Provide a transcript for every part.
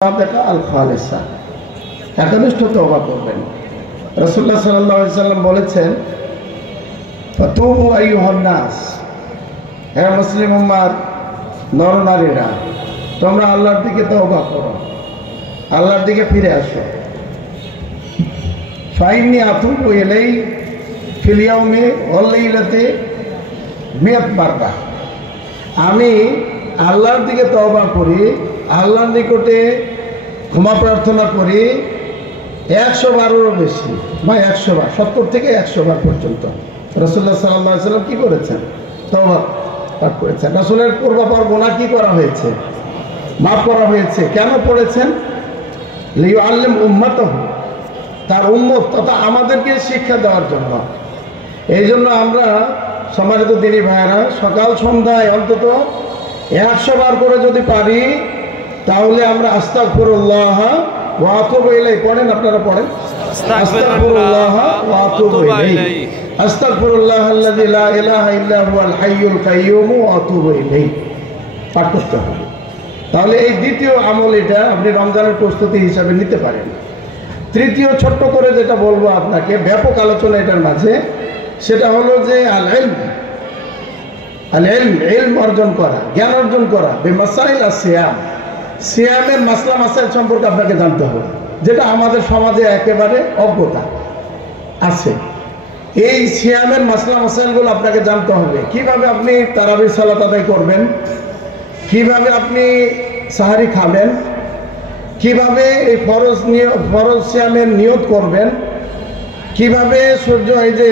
আল খালিসা, একনিষ্ঠ তওবা করবেন। রাসূলুল্লাহ সাল্লাল্লাহু আলাইহি সাল্লাম বলেছেন, ফাতুবু আইয়ুহান নাস, হে মুসলিম উম্মার নরনারীরা, তোমরা আল্লাহর দিকে তওবা করো, আল্লাহর দিকে ফিরে আসো। ফাইন্নী আতুবু ইলাইহি ফিল ইয়াউমি ওয়াল লাইলাতি মিয়াত মাররা, আমি আল্লাহর দিকে তওবা করি, আল্লাহর নিকটে ক্ষমা প্রার্থনা করি 100 বারেরও বেশি, বা 100 বার, 70 থেকে 100 বার পর্যন্ত। রাসূলুল্লাহ সাল্লাল্লাহু আলাইহি সাল্লাম কি করেছেন? তওবা পাঠ করেছেন। রাসূলের পূর্বাপর গুনাহ কি করা হয়েছে? মাফ করা হয়েছে। কেন পড়েছেন? লিউআল্লিম উম্মাতাহু, তার উম্মত তথা আমাদেরকে শিক্ষা দেওয়ার জন্য। এই জন্য আমরা সম্মানিত দিনী ভাইয়েরা সকাল সন্ধ্যায় অন্তত 100 বার করে যদি পারি, তাহলে আমরা আস্তাগফিরুল্লাহ ওয়া আতুবু ইলাইহি পড়েন। আপনারা পড়েন আস্তাগফিরুল্লাহ ওয়া আতুবু ইলাইহি, আস্তাগফিরুল্লাহাল্লাযী লা ইলাহা ইল্লা হুয়াল হাইয়ুল কাইয়্যুম ওয়া আতুবু ইলাইহি পাঠ করতে হবে। তাহলে এই দ্বিতীয় আমল, এটা আপনি রমজানের প্রস্তুতি হিসাবে নিতে পারেন। তৃতীয় ছোট্ট করে যেটা বলবো আপনাকে, ব্যাপক আলোচনা এটার মাঝে, সেটা হলো যে আল ইলম, ইলম অর্জন করা, জ্ঞান অর্জন করা, বিমাসাইল আসিয়াম, সিয়ামের মাসলা মাসাইল সম্পর্কে আপনাকে জানতে হবে, যেটা আমাদের সমাজে একেবারে অজ্ঞতা আছে। এই সিয়ামের মাসলা মাসাইলগুলো আপনাকে জানতে হবে। কিভাবে আপনি তারাবির সালাত আদায় করবেন, কিভাবে আপনি সাহারি খাবেন, কিভাবে এই ফরজ সিয়ামের নিয়ত করবেন, কিভাবে সূর্য, এই যে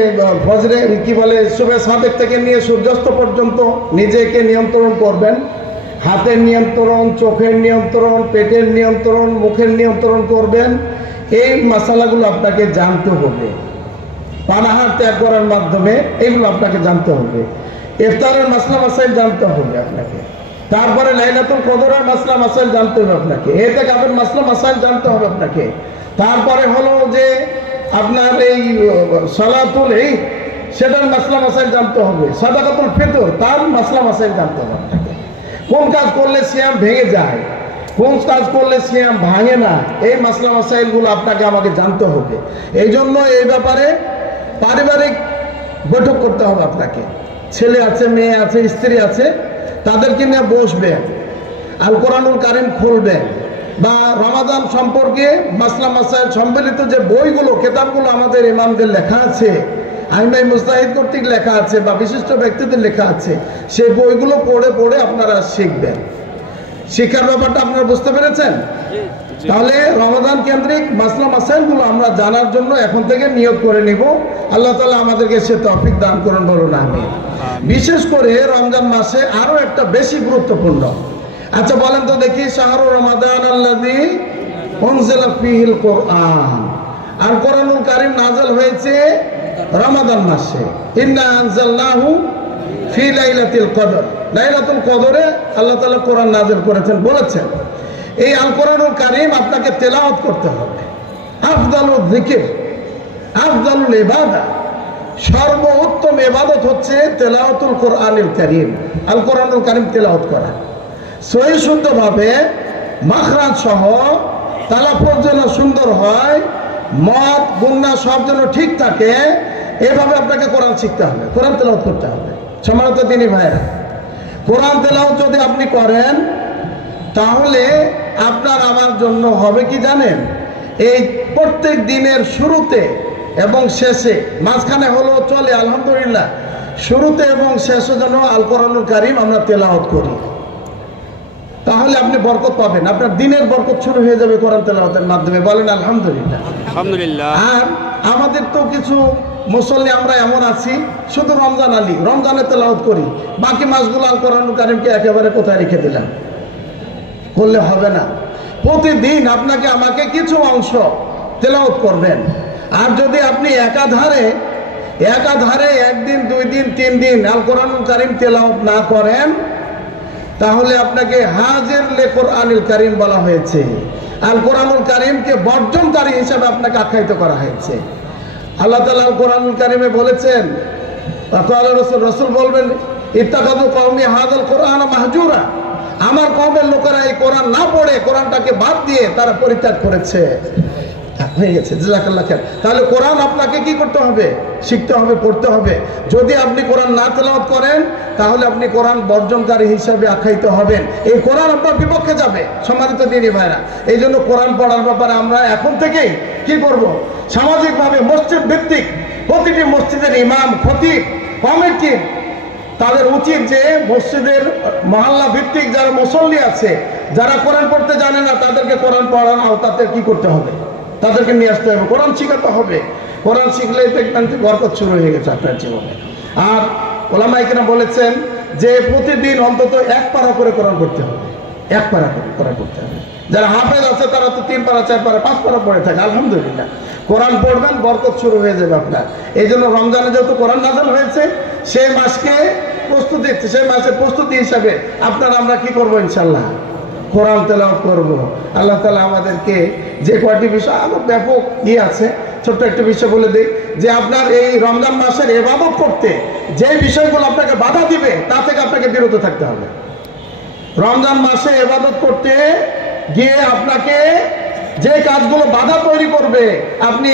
ফজরে কি বলে, সুবে সাদেক থেকে নিয়ে সূর্যাস্ত পর্যন্ত নিজেকে নিয়ন্ত্রণ করবেন, হাতের নিয়ন্ত্রণ, চোখের নিয়ন্ত্রণ, পেটের নিয়ন্ত্রণ, মুখের নিয়ন্ত্রণ করবেন। এই মশালাগুলো আপনাকে জানতে হবে। পানাহার ত্যাগ করার মাধ্যমে এইগুলো আপনাকে জানতে হবে। ইফতারের মাসলা মাসাইল জানতে হবে আপনাকে। তারপরে লাইলাতুল কদরের মাসলা মাসাইল জানতে হবে আপনাকে। ইতিকাফের মাসলা মাসাইল জানতে হবে আপনাকে। তারপরে হলো যে আপনার এই সালাতুল ঈদ, সেটার মাসলা মাসাইল জানতে হবে। সাদাকাতুল ফিতর, তার মাসলা মাসাইল জানতে হবে আপনাকে। কোন কাজ করলে সিয়াম ভেঙে যায়, কোন কাজ করলে সিয়াম ভাঙে না, এই মাসলা মাসাইলগুলো আপনাকে আমাকে জানতে হবে। এই জন্য এই ব্যাপারে পারিবারিক বৈঠক করতে হবে আপনাকে। ছেলে আছে, মেয়ে আছে, স্ত্রী আছে, তাদেরকে নিয়ে বসবেন, আল কোরআনুল কারীম খুলবেন, বা রমাদান সম্পর্কে মাসলা মাসাইল সম্বলিত যে বইগুলো, কিতাবগুলো আমাদের ইমামদের লেখা আছে, আইমাই মুজতাহিদ কর্তৃক লেখা আছে, বা বিশিষ্ট ব্যক্তিদের লেখা আছে, সেই বইগুলো পড়ে পড়ে আপনারা শিখবেন। শিক্ষার ব্যাপারটা আপনারা বুঝতে পেরেছেন? তাহলে রমাদান কেন্দ্রিক মাসলা মাসাইলগুলো আমরা জানার জন্য এখন থেকে নিয়ত করে নিব। আল্লাহ তাআলা আমাদেরকে সে তৌফিক দান করুন, বলুন আমিন। বিশেষ করে রমজান মাসে আরো একটা বেশি গুরুত্বপূর্ণ। আচ্ছা বলেন তো দেখি, শাহরু রমাদান আল্লাযী উনজিলা ফীহিল কুরআন, আর কোরআনুল কারীম নাযিল হয়েছে রমাদান মাসে। ইন্না আনজালনাহু ফি লাইলাতুল কদর, লাইলাতুল কদরে আল্লাহ তাআলা কোরআন নাযিল করেছেন বলেছেন। এই আল কোরআনুল কারীম আপনাকে তেলাওয়াত করতে হবে। আফদালুল যিকির, আফদালুল ইবাদা, সর্বোত্তম ইবাদত হচ্ছে তেলাওয়াতুল কোরআনুল কারীম, আল কোরআনুল কারীম তেলাওয়াত করা। সহি শুদ্ধভাবে, মাখরাজ সহ, তালাফুজ যেন সুন্দর হয়, মত গুন্না সব যেন ঠিক থাকে, এভাবে আপনাকে কোরআন শিখতে হবে, কোরআন তেলাওয়াত করতে হবে। সম্মানিত দিনী ভাইরা, কোরআন তেলাওয়াত যদি আপনি করেন, তাহলে আপনার আমার জন্য হবে কি জানেন? এই প্রত্যেক দিনের শুরুতে এবং শেষে, মাঝখানে হলো চলে আলহামদুলিল্লাহ, শুরুতে এবং শেষে যেন আল কোরআনুল কারীম আমরা তেলাওয়াত করি, তাহলে আপনি বরকত পাবেন। আপনার দিনের বরকত শুরু হয়ে যাবে কোরআন তেলাওয়াতের মাধ্যমে। বলেন আলহামদুলিল্লাহ। আলহামদুলিল্লাহ। আর আমাদের তো কিছু মুসল্লি আমরা এমন আছি, শুধু রমজান আলী রমজানে তেলাওয়াত করি, বাকি মাসগুলো আল কোরআনুল কারীমকে একেবারে কোথায় রেখে দিলাম। করলে হবে না। প্রতিদিন আপনাকে আমাকে কিছু অংশ তেলাওয়াত করবেন। আর যদি আপনি একাধারে একদিন, 2 দিন, 3 দিন আল কোরআনুল কারীম তেলাওয়াত না করেন, তাহলে আপনাকে হাজির লে কোরআনুল কারীম বলা হয়েছে। আল কোরআনুল কারীমকে বর্জনকারী হিসাবে আপনাকে আখ্যায়িত করা হয়েছে। আল্লাহ তাআলা আল কোরআনুল কারীমে বলেছেন, রাসূল বলবেন, ইত্তাখাযু কওমি হাযাল কোরআন মাহজুরা, আমার কওমের লোকেরা এই কোরআন না পড়ে কোরআনটাকে বাদ দিয়ে তারা পরিত্যাগ করেছে। হয়ে গেছে, জাযাকাল্লাহ খাইর। তাহলে কোরআন আপনাকে কি করতে হবে? শিখতে হবে, পড়তে হবে। যদি আপনি কোরআন না তেলাওয়াত করেন তাহলে আপনি কোরআন বর্জনকারী হিসাবে আখ্যায়িত হবেন। এই কোরআন আপনার বিপক্ষে যাবে। সম্মানিত দিনী ভাইরা, এই জন্য কোরআন পড়ার ব্যাপারে আমরা এখন থেকেই কি করব? সামাজিকভাবে মসজিদ ভিত্তিক প্রতিটি মসজিদের ইমাম, খতিব, কমিটি তাদের উচিত যে মসজিদের মহল্লা ভিত্তিক যারা মুসল্লি আছে, যারা কোরআন পড়তে জানে না, তাদেরকে কোরআন পড়ার আওতাতে কি করতে হবে? তাদেরকে নিয়ে আসতে হবে, কোরআন শিখাতে হবে। কোরআন শিখলেই দেখবেন যে বরকত শুরু হয়ে গেছে আপনার জীবনে। আর ওলামায়ে কেরাম বলেছেন যে প্রতিদিন অন্তত 1 পারা করে কোরআন পড়তে হবে, 1 পারা করে কোরআন পড়তে হবে। যারা হাফেজ আছে তারা তো 3 পারা, 4 পারা, 5 পারা পড়ে থাকে, আলহামদুলিল্লাহ। কোরআন পড়বেন, বরকত শুরু হয়ে যাবে আপনার। এই জন্য রমজানে যেহেতু কোরআন নাযিল হয়েছে, সেই মাসকে প্রস্তুতি, সেই মাসের প্রস্তুতি হিসাবে আপনারা আমরা কি করবো? ইনশাল্লাহ কোরআন তেলাওয়াত করব। আল্লাহ তাআলা আমাদেরকে যে কয়টি বিষয়, আরো ব্যাপক আছে, ছোট্ট একটা বিষয় বলে দিই যে আপনার এই রমজান মাসের ইবাদত করতে যে বিষয়গুলো আপনাকে বাধা দিবে তা থেকে আপনাকে বিরত থাকতে হবে। রমজান মাসে ইবাদত করতে গিয়ে আপনাকে যে কাজগুলো বাধা তৈরি করবে, আপনি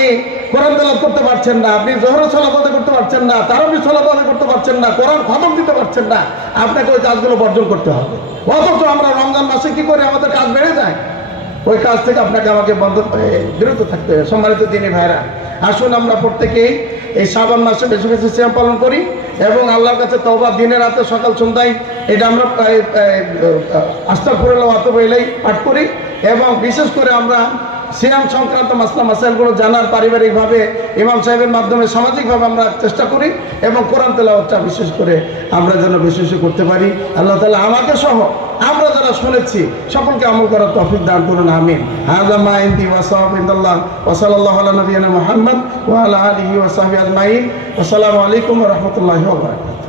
কোরআন তেলাওয়াত করতে পারছেন না, আপনি জোহর সালাত আদায় করতে পারছেন না, তারাবির সালাত আদায় করতে পারছেন না, কোরআন খতম দিতে পারছেন না, আপনাকে ওই কাজগুলো বর্জন করতে হবে। অথচ আমরা রমজান মাসে কি করে আমাদের কাজ বেড়ে যায়, ওই কাজ থেকে আপনাকে আমাকে বিরত থাকতে হবে। সম্মানিত দিনী ভাইরা, আসুন আমরা প্রত্যেকেই এই শ্রাবণ মাসে বেশি বেশি সিয়াম পালন করি এবং আল্লাহর কাছে তওবা দিনে রাতে সকাল সন্ধ্যায় এটা আমরা আস্তাগফিরুল্লাহ ওয়া আতুবু ইলাইহি পাঠ করি। এবং বিশেষ করে আমরা সিয়াম সংক্রান্ত মাসলা মাসাইলগুলো জানার পারিবারিকভাবে ইমাম সাহেবের মাধ্যমে সামাজিকভাবে আমরা চেষ্টা করি এবং কোরআন তেলাওয়াতটা বিশেষ করে আমরা যেন বিশেষ করতে পারি। আল্লাহ তাআলা আমাকে সহ আমরা যারা শুনেছি সকলকে আমল করার তৌফিক দান করুন, আমিন। হাযা মা ইনদি ওয়া সাওয়াব ইনদাল্লাহ ওয়া সাল্লাল্লাহু আলা নবিয়িনা মুহাম্মদ ওয়া আলা আলিহি ওয়া সাহবিহি আজমাইন। আসসালামু আলাইকুম ওয়া রাহমাতুল্লাহি ওয়া বারাকাতুহু।